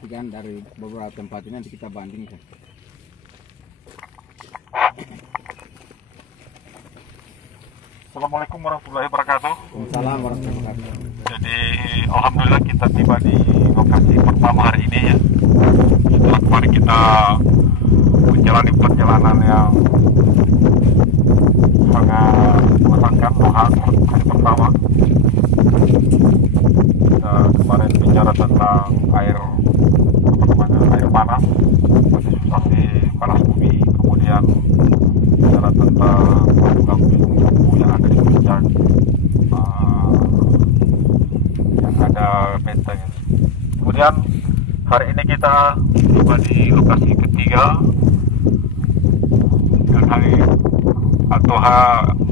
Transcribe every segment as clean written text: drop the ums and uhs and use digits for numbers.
nanti kan dari beberapa tempat ini nanti kita bandingkan. Assalamualaikum warahmatullahi wabarakatuh. Waalaikumsalam warahmatullahi wabarakatuh. Jadi alhamdulillah kita tiba di lokasi pertama hari ini ya. Setelah kemarin kita menjalani perjalanan yang sangat menyenangkan, hari pertama. Kita kemarin bicara tentang air panas, antisipasi panas bumi, kemudian bicara tentang bumbu yang ada di puncak, yang ada benteng. Kemudian hari ini kita tiba di lokasi ketiga dan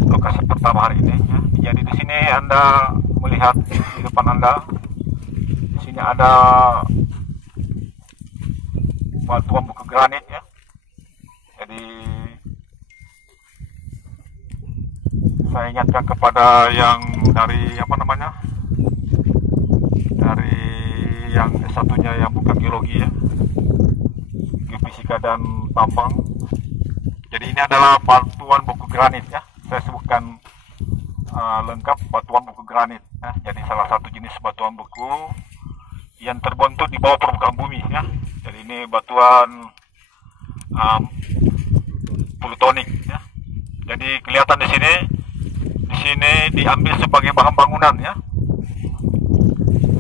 lokasi pertama hari ini. Ya. Jadi di sini Anda melihat di depan Anda, di sini ada batuan buku granit ya. Jadi saya ingatkan kepada yang dari dari yang satunya yang bukan geologi ya, geofisika dan tambang. Jadi ini adalah batuan buku granit ya. Saya sebutkan lengkap batuan buku granit ya. Jadi salah satu jenis batuan buku yang terbentuk di bawah permukaan bumi ya. Jadi ini batuan plutonik ya. Jadi kelihatan di sini diambil sebagai bahan bangunan ya.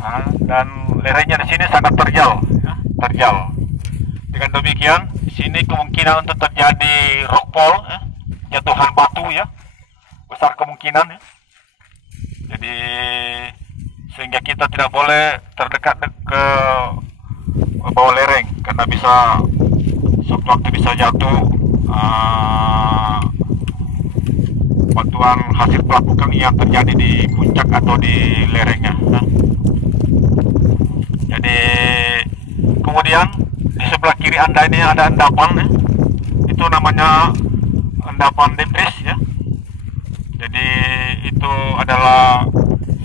Nah, dan lerengnya di sini sangat terjal ya, terjal. Dengan demikian di sini kemungkinan untuk terjadi rockfall ya, jatuhan batu ya, besar kemungkinan ya. Jadi sehingga kita tidak boleh terdekat ke bawah lereng karena bisa sewaktu bisa jatuh batuan hasil pelapukan yang terjadi di puncak atau di lerengnya. Nah, jadi kemudian di sebelah kiri Anda ini ada endapan ya. Itu namanya endapan debris ya. Jadi itu adalah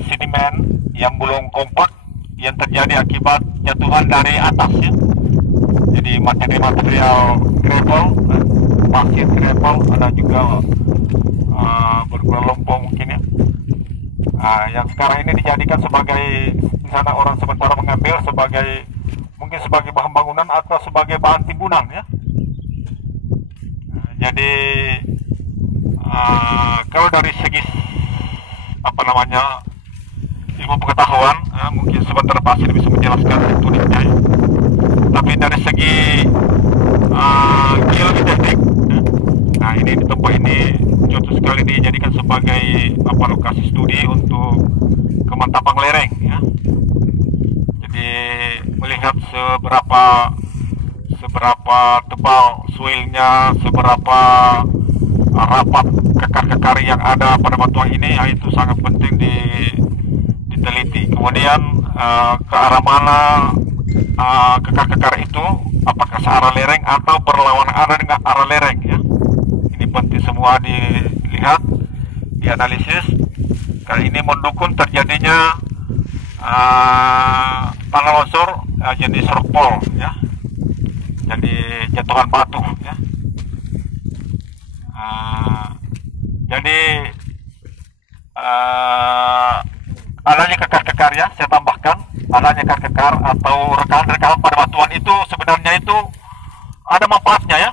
sedimen yang belum kompak yang terjadi akibat jatuhan dari atas ya. Jadi material gravel, pasir gravel, ada juga bergula lumpur mungkin ya. Yang sekarang ini dijadikan sebagai, di sana orang sementara mengambil mungkin sebagai bahan bangunan atau sebagai bahan timbunan ya. Jadi kalau dari segi ilmu pengetahuan mungkin sebentar Pak Asir bisa menjelaskan tulisnya ya. Tapi dari segi geologi teknik nah ini di tempat ini cocok sekali dijadikan sebagai lokasi studi untuk kemantapan lereng ya. Jadi melihat seberapa tebal soilnya, seberapa rapat kekar-kekar yang ada pada batuan ini itu sangat penting diteliti. Kemudian ke arah mana kekar-kekar itu, apakah searah lereng atau berlawanan arah dengan arah lereng ya. Ini penting semua dilihat, dianalisis. Kali ini mendukung terjadinya tanah longsor jenis rockfall ya. Jadi jatuhan batu ya. Jadi adanya kekar-kekar ya, saya tambahkan adanya kekar-kekar atau rekahan-rekahan pada batuan itu sebenarnya itu ada manfaatnya ya.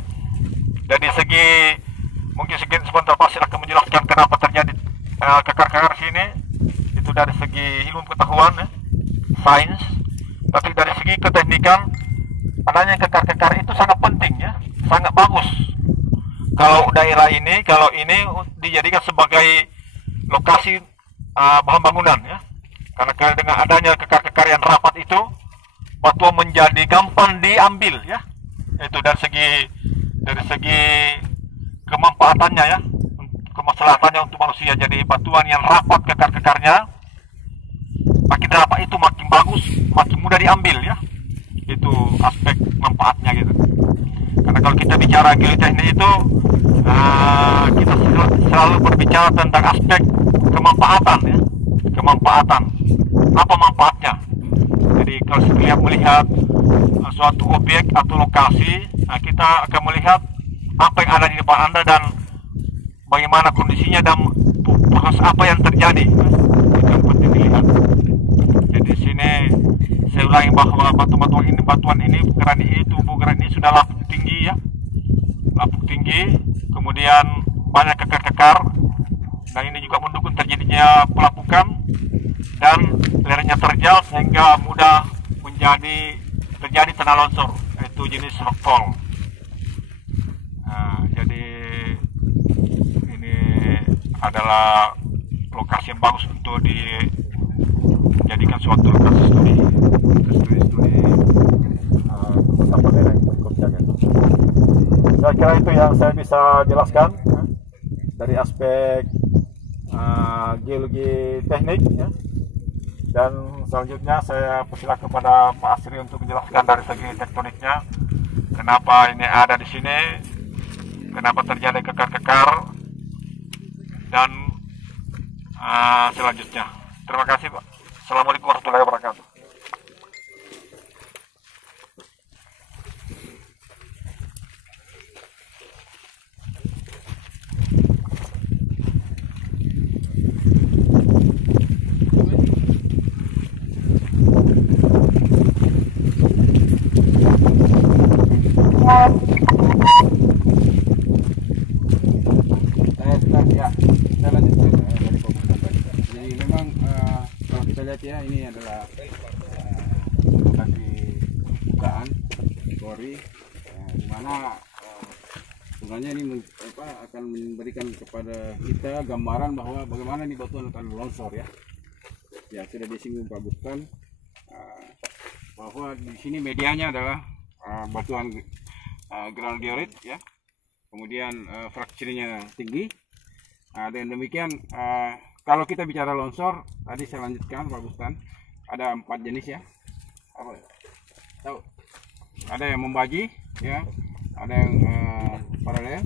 Dari segi mungkin sebentar Pak Asir akan menjelaskan kenapa terjadi kekar-kekar sini. Itu dari segi ilmu pengetahuan ya, sains. Tapi dari segi keteknikan adanya kekar-kekar itu sangat penting ya, sangat bagus. Kalau daerah ini, kalau ini dijadikan sebagai lokasi bahan bangunan ya. Karena dengan adanya kekar-kekar yang rapat itu, batuan menjadi gampang diambil ya. Itu dari segi kemanfaatannya ya, kemaslahatannya untuk manusia. Jadi batuan yang rapat kekar-kekarnya, makin rapat itu makin bagus, makin mudah diambil ya. Itu aspek manfaatnya gitu. Karena kalau kita bicara geoteknik itu kita selalu berbicara tentang aspek kemanfaatan ya. Kemanfaatan, apa manfaatnya? Jadi kalau saya melihat suatu objek atau lokasi, kita akan melihat apa yang ada di depan Anda dan bagaimana kondisinya dan proses apa yang terjadi. Itu yang penting dilihat. Jadi di sini saya ulangi bahwa batuan ini, granit ini, tubuh granit ini sudah lapuk tinggi ya, lapuk tinggi, kemudian banyak kekar-kekar, dan ini juga mendukung terjadinya pelapukan dan lerengnya terjal sehingga mudah terjadi tanah longsor, yaitu jenis rockfall. Nah, jadi ini adalah lokasi yang bagus untuk dijadikan suatu lokasi studi apa daerah yang berikutnya. Saya kira itu yang saya bisa jelaskan dari aspek geologi teknik ya. Dan selanjutnya saya persilakan kepada Pak Asri untuk menjelaskan dari segi tektoniknya, kenapa ini ada di sini, kenapa terjadi kekar-kekar, dan selanjutnya. Terima kasih Pak. Assalamualaikum warahmatullahi wabarakatuh. Saya lanjutkan dari pembukaan tadi. Jadi memang kalau kita lihat ya, ini adalah lokasi bukaan Kori, di mana sebenarnya ini akan memberikan kepada kita gambaran bahwa bagaimana ini batuan akan longsor ya. Ya sudah disinggung Pak Bustan bahwa di sini medianya adalah batuan granodiorit ya, kemudian frakturnya tinggi. Dan demikian kalau kita bicara longsor, tadi saya lanjutkan Pak Bustan, ada 4 jenis ya. Apa? Tahu? Ada yang membagi ya, ada yang paralel,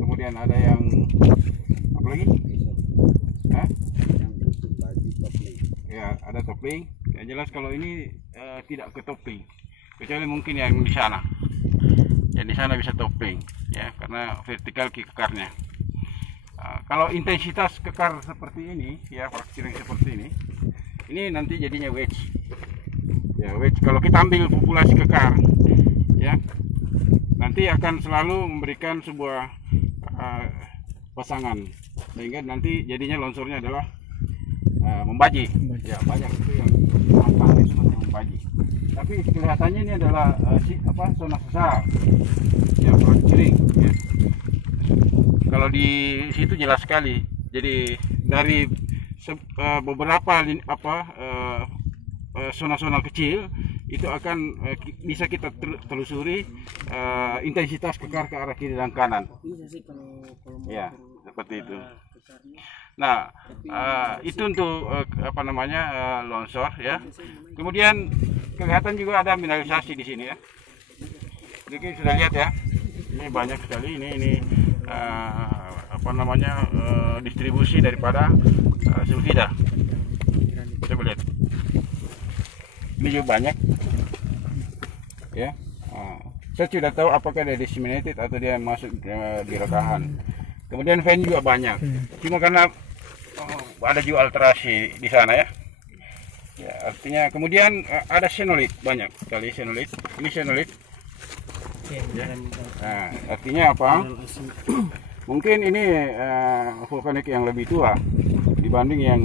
kemudian ada yang apa lagi? Ya, ada topping. Yang jelas kalau ini tidak ke topping, kecuali mungkin yang di sana. Yang di sana bisa topping ya, karena vertikal kekarnya. Kalau intensitas kekar seperti ini ya, fracturing seperti ini nanti jadinya wedge ya. Wedge kalau kita ambil populasi kekar ya, nanti akan selalu memberikan sebuah pasangan, sehingga nanti jadinya longsornya adalah membaji ya. Banyak itu yang manfaat itu masih membaji, tapi kelihatannya ini adalah zona sesar ya, fracturing ya. Kalau di situ jelas sekali. Jadi dari beberapa zona-zona kecil itu akan bisa kita telusuri intensitas kekar ke arah kiri dan kanan. Ya, seperti itu. Nah, itu untuk longsor ya. Kemudian kelihatan juga ada mineralisasi di sini ya. Jadi sudah lihat ya. Ini banyak sekali ini distribusi daripada sulfida. Coba lihat. Ini juga banyak ya. Saya tidak tahu apakah dia disseminated atau dia masuk di rekahan. Kemudian vein juga banyak. Cuma karena ada juga alterasi di sana ya. Ya, artinya kemudian ada xenolit, banyak sekali xenolit. Ini xenolit. Ya. Nah, artinya apa? Mungkin ini vulkanik yang lebih tua dibanding yang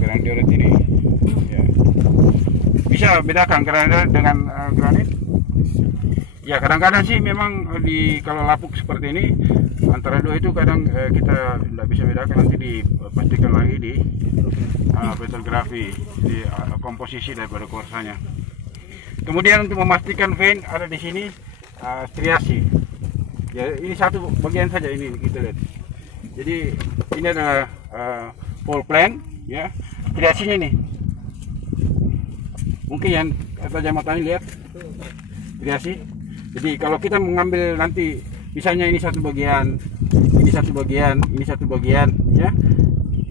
granodiorit ini. Ya. Bisa bedakan granit dengan granit? Ya, kadang-kadang sih memang kalau lapuk seperti ini antara dua itu kadang kita tidak bisa bedakan, nanti dipastikan lagi di petrografi, di komposisi daripada kuarsanya. Kemudian untuk memastikan vein ada di sini striasi. Ya, ini satu bagian saja ini kita lihat. Jadi ini adalah full plan ya. Striasinya nih. Mungkin yang tajam mata ini lihat striasi. Jadi kalau kita mengambil nanti misalnya ini satu bagian, ini satu bagian, ini satu bagian ya.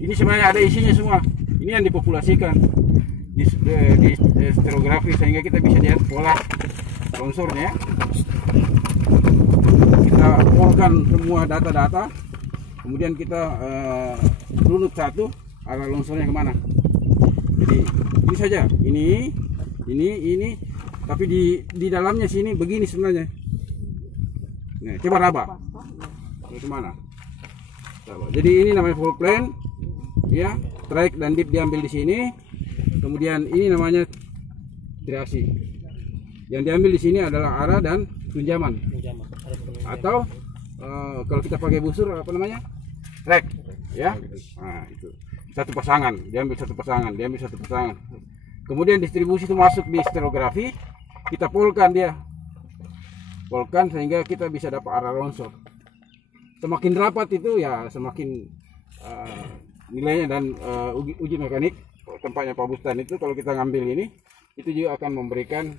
Ini sebenarnya ada isinya semua. Ini yang dipopulasikan. di stereografi sehingga kita bisa lihat pola longsornya. Kita polkan semua data-data, kemudian kita runut satu arah longsornya kemana. Jadi ini saja, ini, tapi di dalamnya sini begini sebenarnya. Nah, coba raba kemana? Jadi ini namanya full plane, ya, track dan dip diambil di sini. Kemudian ini namanya triasi. Yang diambil di sini adalah arah dan tunjaman. Atau kalau kita pakai busur apa namanya? Track, ya. Nah, itu. Satu pasangan, diambil satu pasangan. Kemudian distribusi itu masuk di stereografi, kita polkan dia. Polkan sehingga kita bisa dapat arah longsor. Semakin rapat itu ya semakin nilainya, dan uji mekanik tempatnya Pak Bustan itu kalau kita ngambil ini itu juga akan memberikan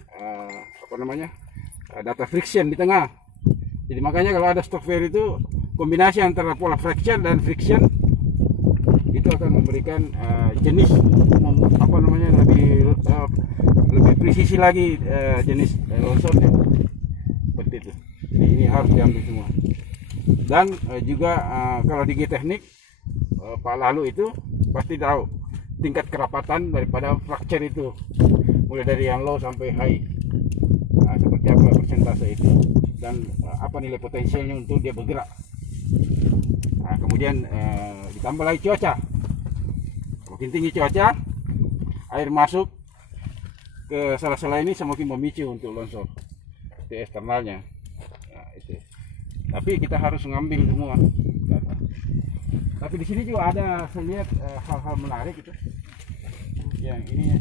data friction di tengah. Jadi makanya kalau ada software itu kombinasi antara pola friction dan friction itu akan memberikan jenis lebih presisi lagi jenis longsornya seperti itu. Jadi ini harus diambil semua. Dan juga kalau di geoteknik Pak Lalu itu pasti tahu tingkat kerapatan daripada fracture itu, mulai dari yang low sampai high. Nah, seperti apa persentase itu dan apa nilai potensialnya untuk dia bergerak. Nah, kemudian ditambah lagi cuaca. Makin tinggi cuaca, air masuk ke sela-sela ini semakin memicu untuk longsor di eksternalnya. Nah, itu. Tapi kita harus mengambil semua. Tapi di sini juga ada, saya lihat hal-hal menarik itu. Yang ini,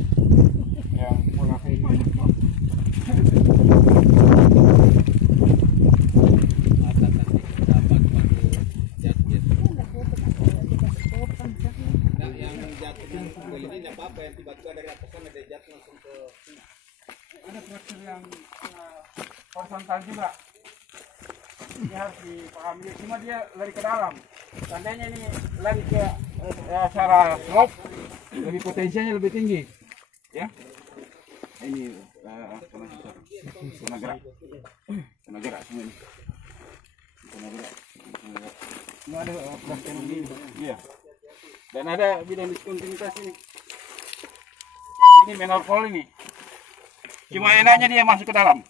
yang pola kayak ini. Ada proses yang horizontal juga. Ini harus dipahami, cuma dia lari ke dalam. Seandainya ini lari ke secara slope, lebih potensialnya lebih tinggi, ya. Ini zona gerak semua ini. Zona gerak. Ini ada proses ini, iya. Dan ada bidang diskontinuitas ini. Ini minor fall ini. Cuma enaknya dia masuk ke dalam.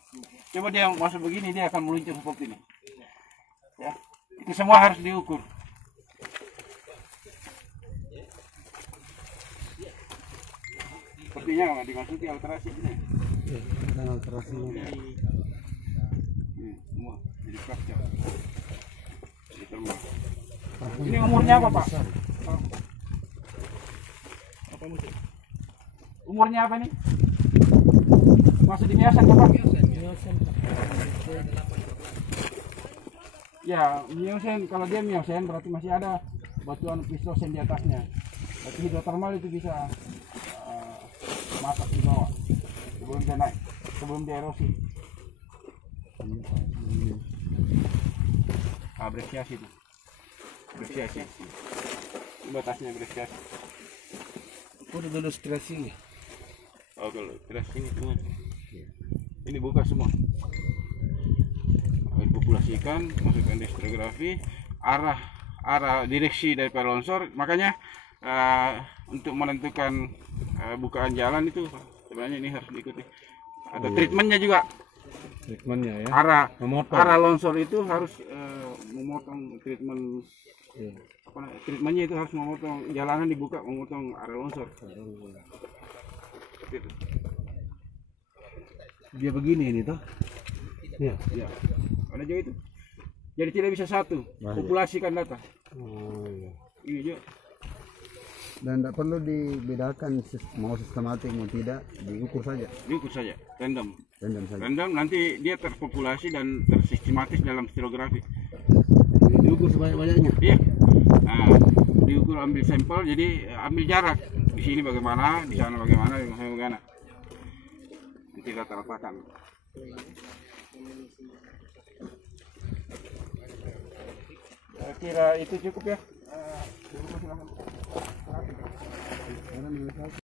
Coba dia masuk begini, dia akan meluncur seperti ini. Ya, itu semua harus diukur. Sepertinya dimasuki alterasi ini. Dan alterasinya. Ini semua jadi fracture. Jadi termas. Ini umurnya apa, Pak? Apa umurnya? Umurnya apa nih? Masih di Miosen, Pak? Ya, Miosen, kalau dia Miosen berarti masih ada batuan Pleistocene di atasnya. Berarti hidrotermal itu bisa masak di bawah sebelum dia naik, sebelum dia erosi. Apresiasi itu. Apresiasi. Batasnya apresiasi. Udah dulu stressing ya? Oh, kalau stressing itu ini buka semua. Populasikan, masukkan di stereografi, arah direksi daripada longsor. Makanya untuk menentukan bukaan jalan itu sebenarnya ini harus diikuti. Ada treatmentnya juga. Treatmentnya ya. Arah longsor itu harus memotong treatment. Treatmentnya itu harus memotong jalanan dibuka, memotong arah longsor. Seperti itu. Dia begini ini toh. Ya. Ada juga itu. Jadi tidak bisa satu. Populasikan data. Oh iya. Ini juga. Dan tidak perlu dibedakan mau sistematik mau tidak, diukur saja. Diukur saja, random saja. Random nanti dia terpopulasi dan tersistematis dalam stereografi. Diukur sebanyak-banyaknya. Iya. Nah, diukur, ambil sampel, jadi ambil jarak. Di sini bagaimana, di sana bagaimana, di sana bagaimana. Nanti rata-ratakan. Saya kira itu cukup ya.